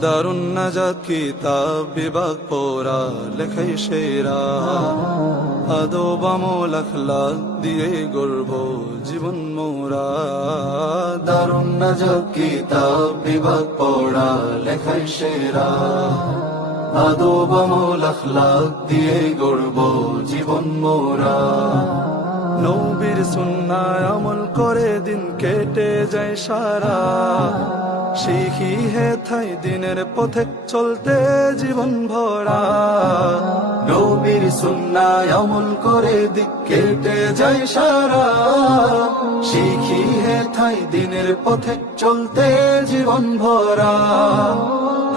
দারুন নাজাত কিতাব বিভাগ পড়া লেখাই সেরা আদব আমল আখলাক দিয়ে গড়ব জীবন মোরা দারুন নাজাত কিতাব বিভাগ পড়া লেখাই সেরা আদব আমল আখলাক দিয়ে গড়ব জীবন মোরা নবীর সুন্নাহ আমল করে দিন কেটে যায় সারা শিখি হে থাই দিনের পথে চলতে জীবন ভরা নবীর সুন্নাহ আমল করে দিন কেটে যায় সারা শিখি হে থাই দিনের পথে চলতে জীবন ভরা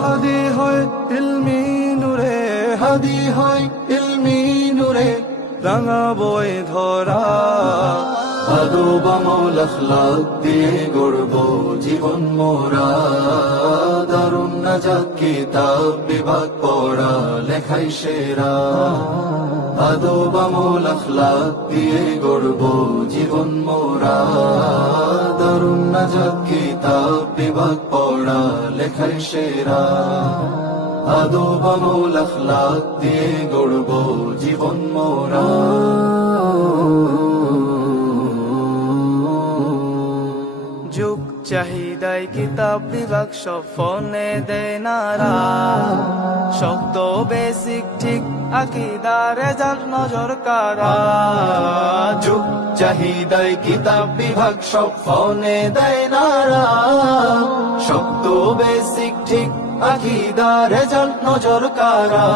হাদি হয় ইলমি নূরে হাদি হয় ইলমি নূরে রাঙা বই ধরা আদব আমল আখলাক দিয়ে গড়ব জীবন মোরা দারুন নাজাত কিতাব বিভাগ পড়া লেখাই সেরা আদব আমল আখলাক দিয়ে গড়ব জীবন মোরা দারুন নাজাত কিতাব বিভাগ পড়া লেখাই সেরা আদব আমল আখলাক দিয়ে গড়ব জীবন মোরা যুগ চাহিদায় কিতাব বিভাগ সব ফোনে দেয় নারা শব্দ বেসিক ঠিক আকীদা রেজাল্ট নজর কারা যুগ চাহিদায় কিতাব বিভাগ সব ফোনে দেয় নারা শব্দ বেসিক ঠিক আকীদা রেজাল্ট নজর কারা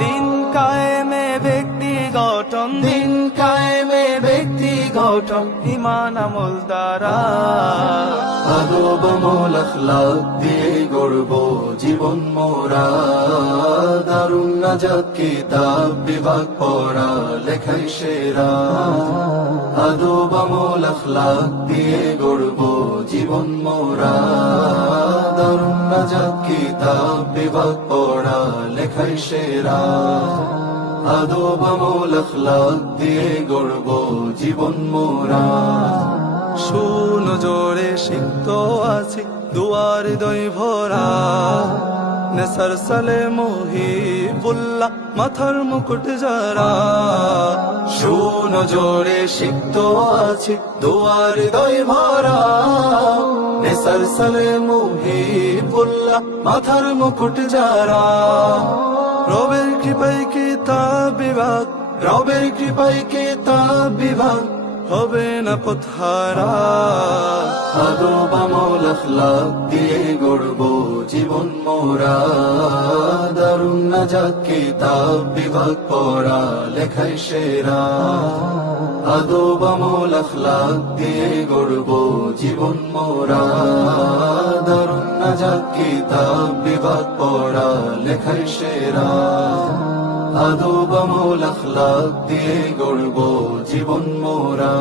দিন কায়েমে ব্যক্তি গঠন দিন কায়েমে ব্যক্তি গঠন ঈমান আমল দ্বারা আদব আমল আখলাক দিয়ে গড়ব জীবন মোরা দারুন নাজাত কিতাব বিভাগ পড়া লেখাই সেরা আদব আমল আখলাক দিয়ে গড়ব জীবন মোরা দারুন নাজাত কিতাব বিভাগ পড়া লেখাই সেরা আদব আমল আখলাক দিয়ে গড়ব জীবন মোরা শুনো জোরে সিক্ত আছি দুয়ার দই ভরা নেসার সালে মুহিবুল্লাহ মাথার মুকুট যারা শুনো জোরে সিক্ত আছি দুয়ার দই ভরা নেসার সালে মুহিবুল্লাহ মাথার মুকুট যারা রবের কৃপায় কিতাব বিভাগ রবের কৃপায় কিতাব বিভাগ হবে না পথহারা আদব আমল আখলাক দিয়ে গড়ব জীবন মোরা দারুন নাজাত কিতাব বিভাগ পড়া লেখাই সেরা আদব আমল আখলাক দিয়ে গড়ব জীবন মোরা দারুন নাজাত কিতাব বিভাগ পড়া লেখাই সেরা আদব আমল আখলাক দিয়ে গড়ব জীবন মোরা